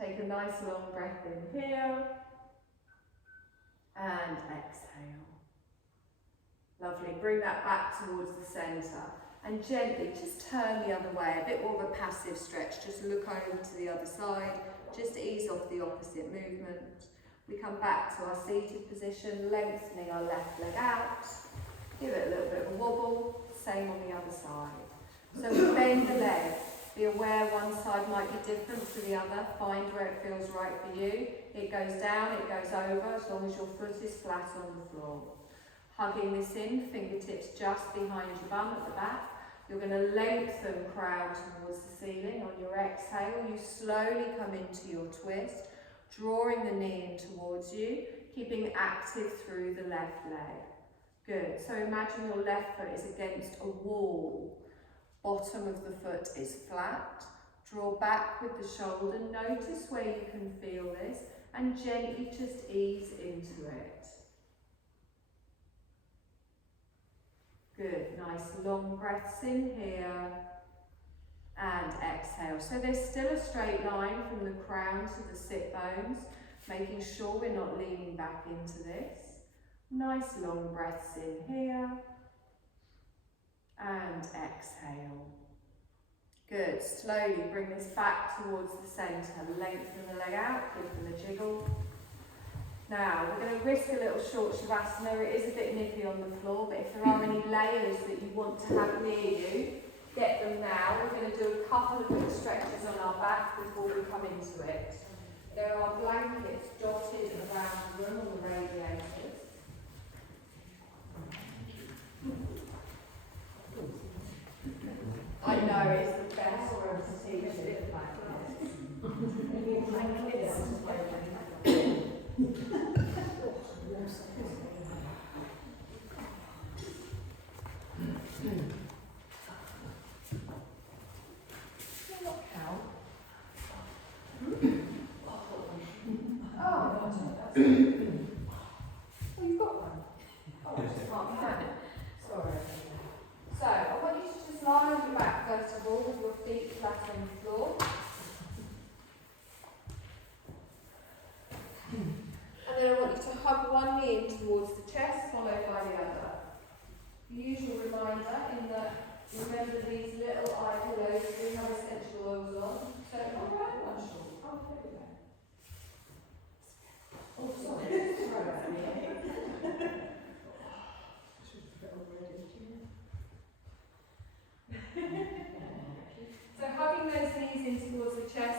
Take a nice long breath in here, and exhale. Lovely, bring that back towards the centre. And gently just turn the other way, a bit more of a passive stretch, just look over to the other side, just ease off the opposite movement. We come back to our seated position, lengthening our left leg out, give it a little bit of a wobble, same on the other side. So we bend the leg, be aware one side might be different to the other, find where it feels right for you. It goes down, it goes over, as long as your foot is flat on the floor. Hugging this in, fingertips just behind your bum at the back. You're going to lengthen crown towards the ceiling. On your exhale, you slowly come into your twist, drawing the knee in towards you, keeping active through the left leg. Good. So imagine your left foot is against a wall. Bottom of the foot is flat. Draw back with the shoulder. Notice where you can feel this. and gently just ease into it. Good, nice long breaths in here and exhale. So there's still a straight line from the crown to the sit bones, making sure we're not leaning back into this. Nice long breaths in here and exhale. Good, slowly bring this back towards the centre, lengthen the leg out, give them a jiggle. Now, we're going to risk a little short shavasana. It is a bit nippy on the floor, but if there are any layers that you want to have near you, get them now. We're going to do a couple of little stretches on our back before we come into it. There are blankets dotted around the room on the radiators. I know, it's the best room to teach it.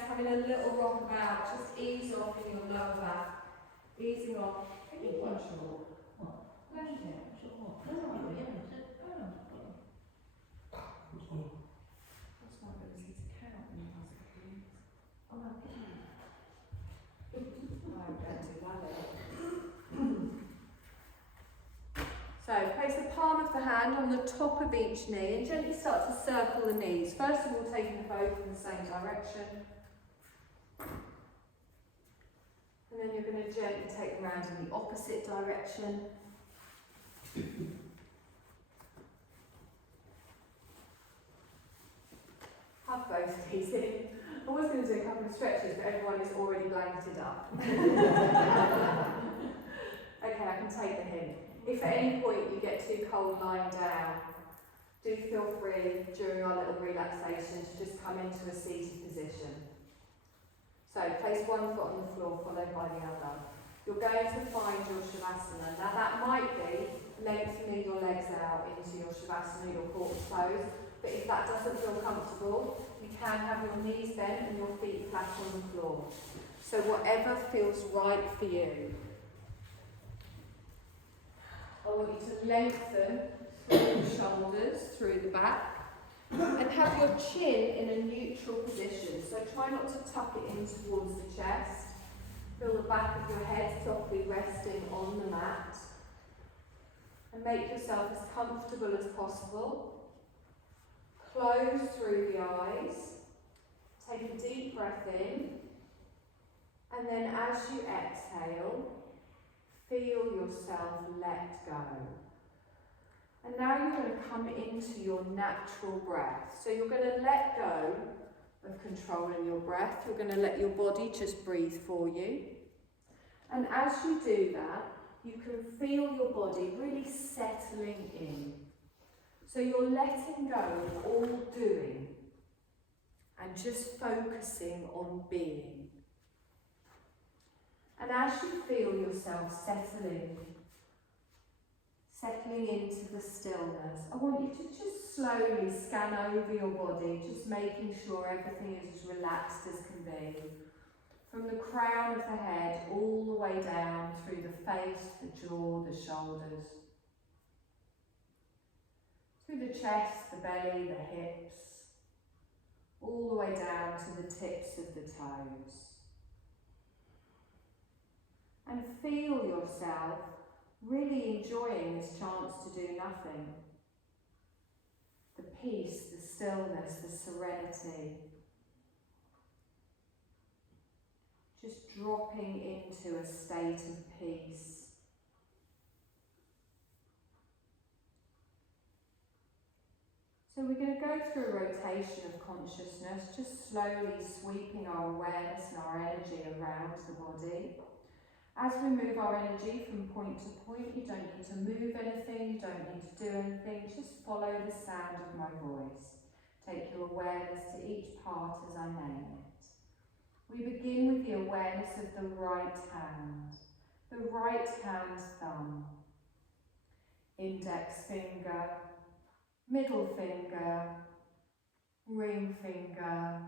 Having a little rock about, just ease off in your lower back, easing off. Quite short. What? That's my ability to count in puzzles. Oh, no. I don't do that. So, place the palm of the hand on the top of each knee and gently start to circle the knees. First of all, taking both in the same direction. And then you're going to gently take them around in the opposite direction. Have both knees in. I was going to do a couple of stretches, but everyone is already blanketed up. Okay, I can take the hint. If at any point you get too cold lying down, do feel free during our little relaxation to just come into a seated position. So place one foot on the floor followed by the other. You're going to find your shavasana. Now that might be lengthening your legs out into your shavasana, your porch pose, but if that doesn't feel comfortable, you can have your knees bent and your feet flat on the floor. So whatever feels right for you. I want you to lengthen through the shoulders, through the back, and have your chin in a neutral position. So try not to tuck it in towards the chest. Feel the back of your head softly resting on the mat. And make yourself as comfortable as possible. Close through the eyes. Take a deep breath in. And then as you exhale, feel yourself let go. And now you're going to come into your natural breath. So you're going to let go of controlling your breath. You're going to let your body just breathe for you. And as you do that, you can feel your body really settling in. So you're letting go of all doing and just focusing on being. And as you feel yourself settling into the stillness, I want you to just slowly scan over your body, just making sure everything is as relaxed as can be. From the crown of the head all the way down through the face, the jaw, the shoulders. Through the chest, the belly, the hips, all the way down to the tips of the toes. And feel yourself really enjoying this chance to do nothing. The peace, the stillness, the serenity. Just dropping into a state of peace. So we're going to go through a rotation of consciousness, just slowly sweeping our awareness and our energy around the body. As we move our energy from point to point, you don't need to move anything, you don't need to do anything, just follow the sound of my voice. Take your awareness to each part as I name it. We begin with the awareness of the right hand thumb, index finger, middle finger, ring finger,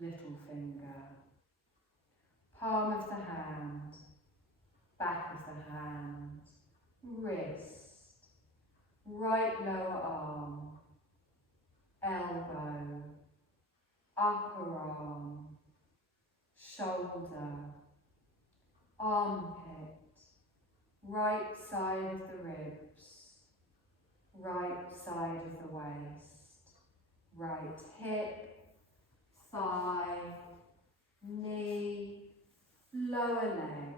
little finger, palm of the hand, back of the hand, wrist, right lower arm, elbow, upper arm, shoulder, armpit, right side of the ribs, right side of the waist, right hip, thigh, knee, lower leg,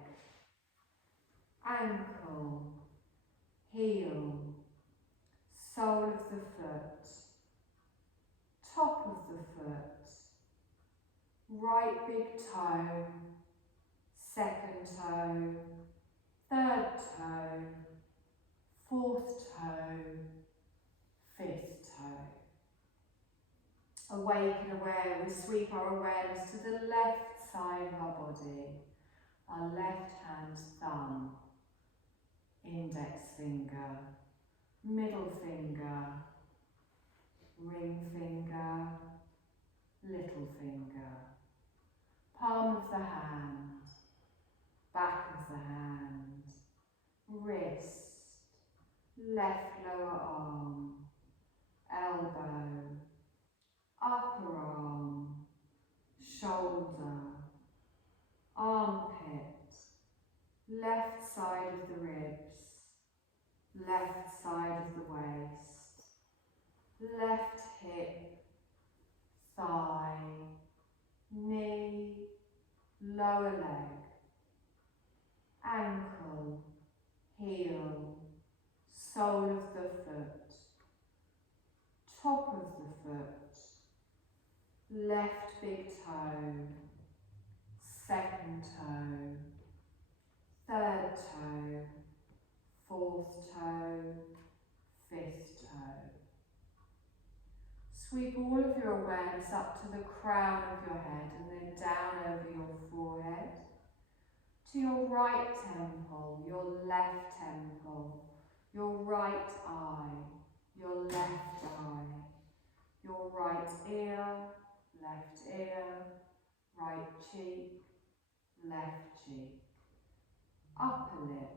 ankle, heel, sole of the foot, top of the foot, right big toe, second toe, third toe, fourth toe, fifth toe. Awake and aware, we sweep our awareness to the left side of our body, our left hand thumb, index finger, middle finger, ring finger, little finger, palm of the hand, back of the hand, wrist, left lower arm, elbow, upper arm, shoulder, armpit, left side of the ribs, left side of the waist, left hip, thigh, knee, lower leg, ankle, heel, sole of the foot, top of the foot, left big toe, second toe, third toe, fourth toe, fifth toe. Sweep all of your awareness up to the crown of your head and then down over your forehead, to your right temple, your left temple, your right eye, your left eye, your right ear, left ear, right cheek, left cheek, upper lip,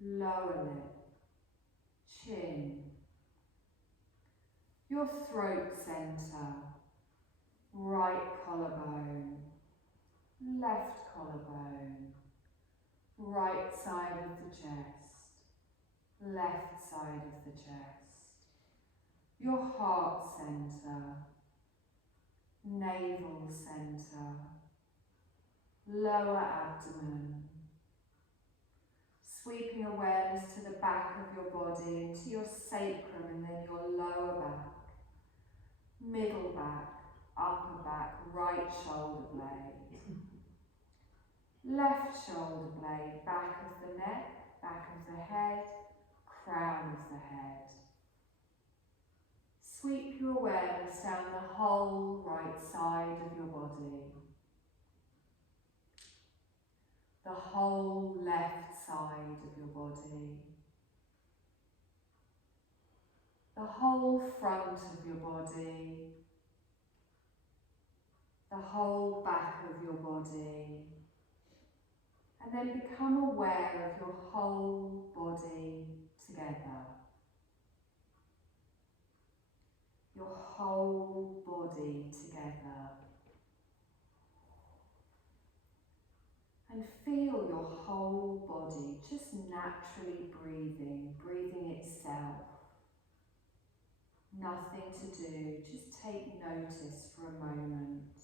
lower lip, chin, your throat centre, right collarbone, left collarbone, right side of the chest, left side of the chest, your heart centre, navel centre, lower abdomen, sweeping awareness to the back of your body, into your sacrum and then your lower back, middle back, upper back, right shoulder blade, left shoulder blade, back of the neck, back of the head, crown of the head. Sweep your awareness down the whole right side of your body, the whole left side of your body, the whole front of your body, the whole back of your body, and then become aware of your whole body together. Your whole body together. And feel your whole body just naturally breathing itself. Nothing to do, just take notice for a moment.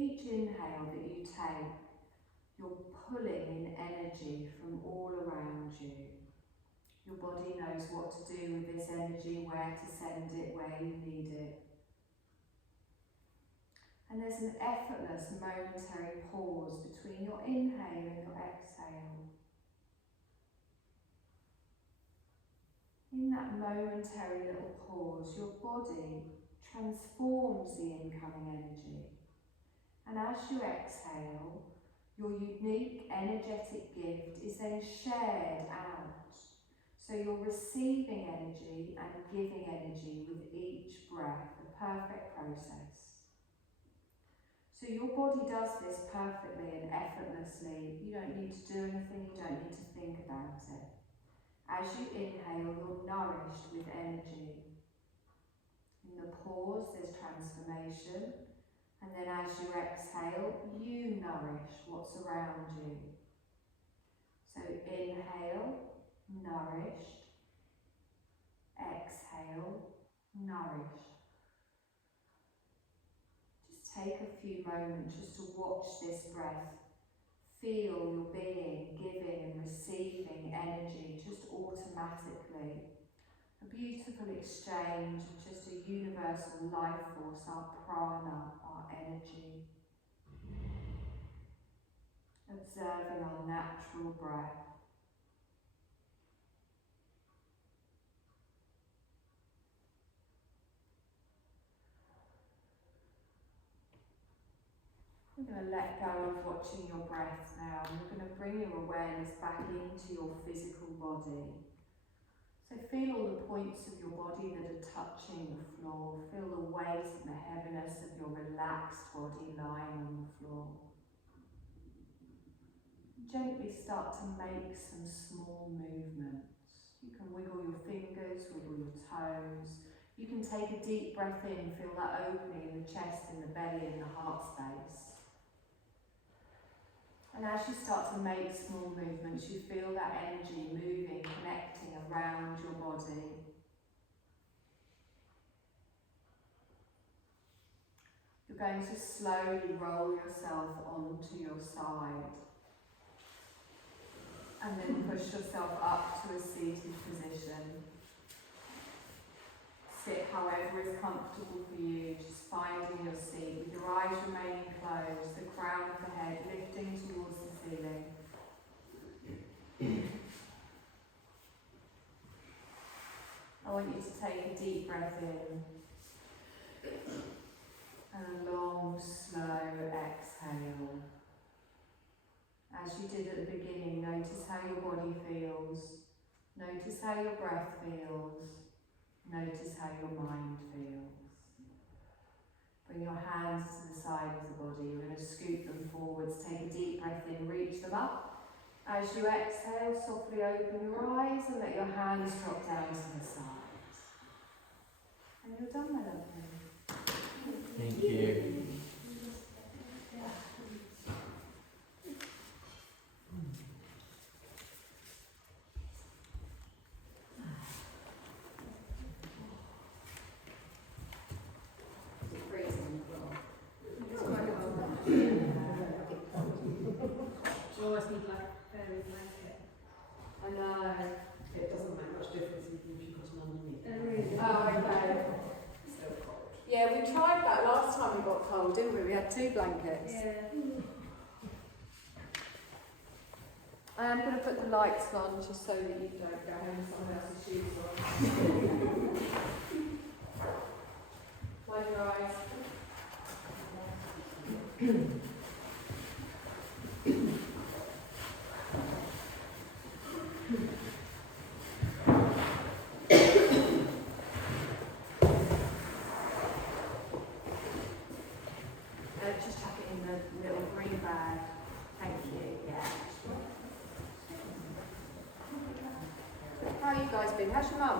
each inhale that you take, you're pulling in energy from all around you. Your body knows what to do with this energy, where to send it, where you need it. And there's an effortless momentary pause between your inhale and your exhale. In that momentary little pause, your body transforms the incoming energy. And as you exhale, your unique energetic gift is then shared out. So you're receiving energy and giving energy with each breath, a perfect process. So your body does this perfectly and effortlessly. You don't need to do anything, you don't need to think about it. As you inhale, you're nourished with energy. In the pause, there's transformation. And then as you exhale, you nourish what's around you. So inhale, nourished. Exhale, nourished. Just take a few moments just to watch this breath. Feel your being giving and receiving energy just automatically. A beautiful exchange of just a universal life force, our prana, our energy. Observing our natural breath. You're going to let go of watching your breath now, and you're going to bring your awareness back into your physical body. So feel all the points of your body that are touching the floor. Feel the weight and the heaviness of your relaxed body lying on the floor. Gently start to make some small movements. You can wiggle your fingers, wiggle your toes. You can take a deep breath in, feel that opening in the chest, in the belly, in the heart space. And as you start to make small movements, you feel that energy moving, connecting around your body. You're going to slowly roll yourself onto your side. And then push yourself up to a seated position. Sit however is comfortable for you, just finding your seat with your eyes remaining closed, the crown of the head lifting towards the ceiling. I want you to take a deep breath in and a long, slow exhale. As you did at the beginning, notice how your body feels, notice how your breath feels. Notice how your mind feels. Bring your hands to the side of the body. You're going to scoop them forwards. Take a deep breath in, reach them up. As you exhale, softly open your eyes and let your hands drop down to the sides. And you're done, my lovely. Thank you. Yeah, we tried that last time we got cold, didn't we? We had 2 blankets. Yeah. I am going to put the lights on just so that you don't go home with someone else's shoes on. Mind your eyes. Just chuck it in the little green bag. Thank you. Yeah. How have you guys been? How's your mum?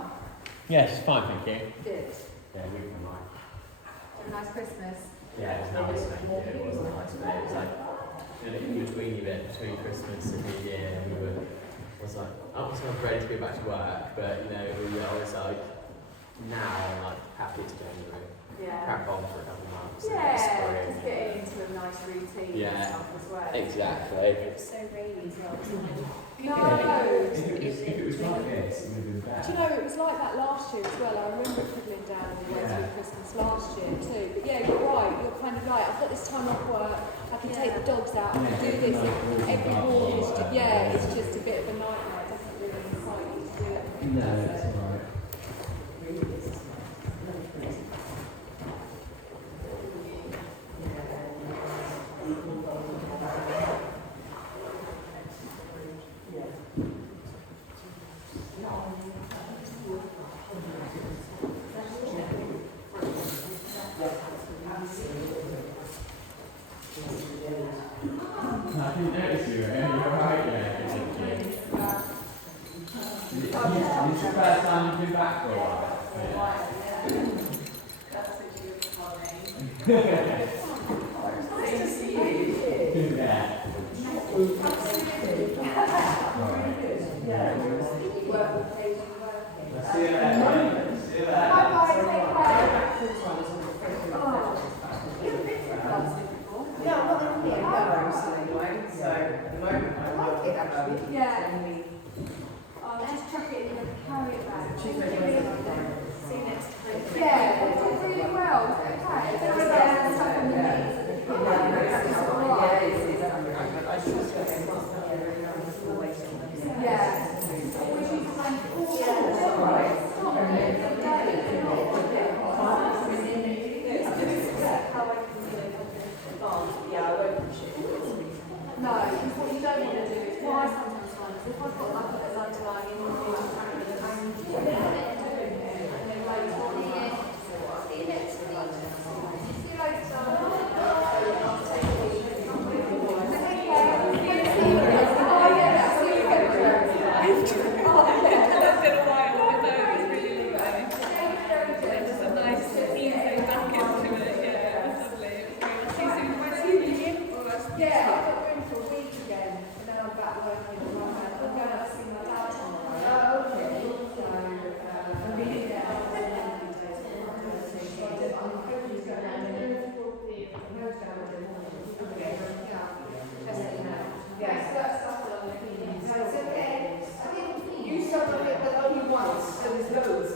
Yes, fine, thank you. Good. Yeah, we've been right. Had a nice Christmas. Yeah, it was nice, thank you. It was nice, but it was like in between between Christmas and New Year, I was like ready to go back to work, but you know, I was like, now I'm like happy to January. Yeah. crack on for a couple of months. Yeah, And just getting into a nice routine and stuff as well. Exactly. It was so rainy as well, wasn't it? No. If it was like this, it would have been bad. Do you know, it was like that last year as well. I remember fiddling down on the way through Christmas last year too. But yeah, you're right. You're kind of like, I've got this time off work. I can take the dogs out. I can do this. Every walk is just, it's just a bit of a nightmare. It doesn't really excite you to do it. No, it's alright. I didn't notice you, you're alright, This is the first time you've been back for a while. See you later. See you later. Just chuck it in and carry it back. See you next time. Yeah, it did really well. Okay, there was stuff on the knees. Yeah. Which is no, because what you don't want to do is what I sometimes find is if I've got like an underlying injury, and then later on, see you next week. See you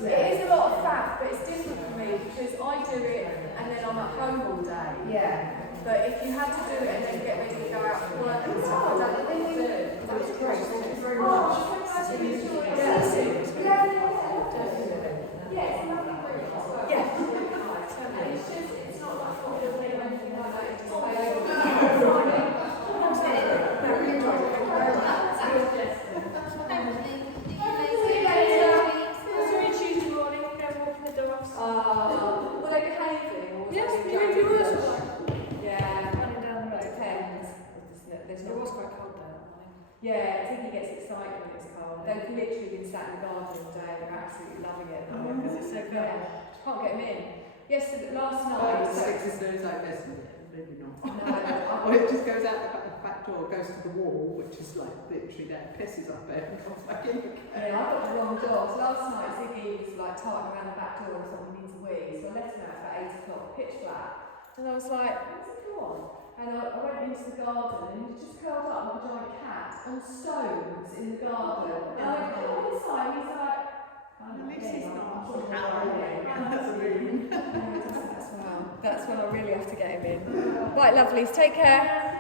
It is a lot of faff, but it's different for me because I do it and then I'm at home all day. Yeah. But if you had to do it and then get ready to go out to work and stuff, I don't think I do. That was great. Thank you very much. Yeah, it's lovely group as well. Yeah. And it's just, it's not like football or anything like that. It's just play over. Were they behaving? Yes, you were. Yeah, running down the road. Depends. It was quite cold there. Yeah, I think he gets excited when it's cold. They've literally been sat in the garden all day. They're absolutely loving it because it's so good. Can't get them in. Yesterday, last night. Maybe not. No, Or it just goes out the back door, goes to the wall, which is like literally there, pisses up there and comes back in again. yeah, I've got the wrong dogs. Last night, Ziggy was like tarting around the back door and thought we need to wee, so I left him out for 8 o'clock, pitch black. And I was like, what's it go on? And I went into the garden and he just curled up like a giant cat on stones in the garden. And I went, come on inside. And he's like, At least he's not howling. That's a moon. That's when I really have to get him in. Right, lovelies, take care.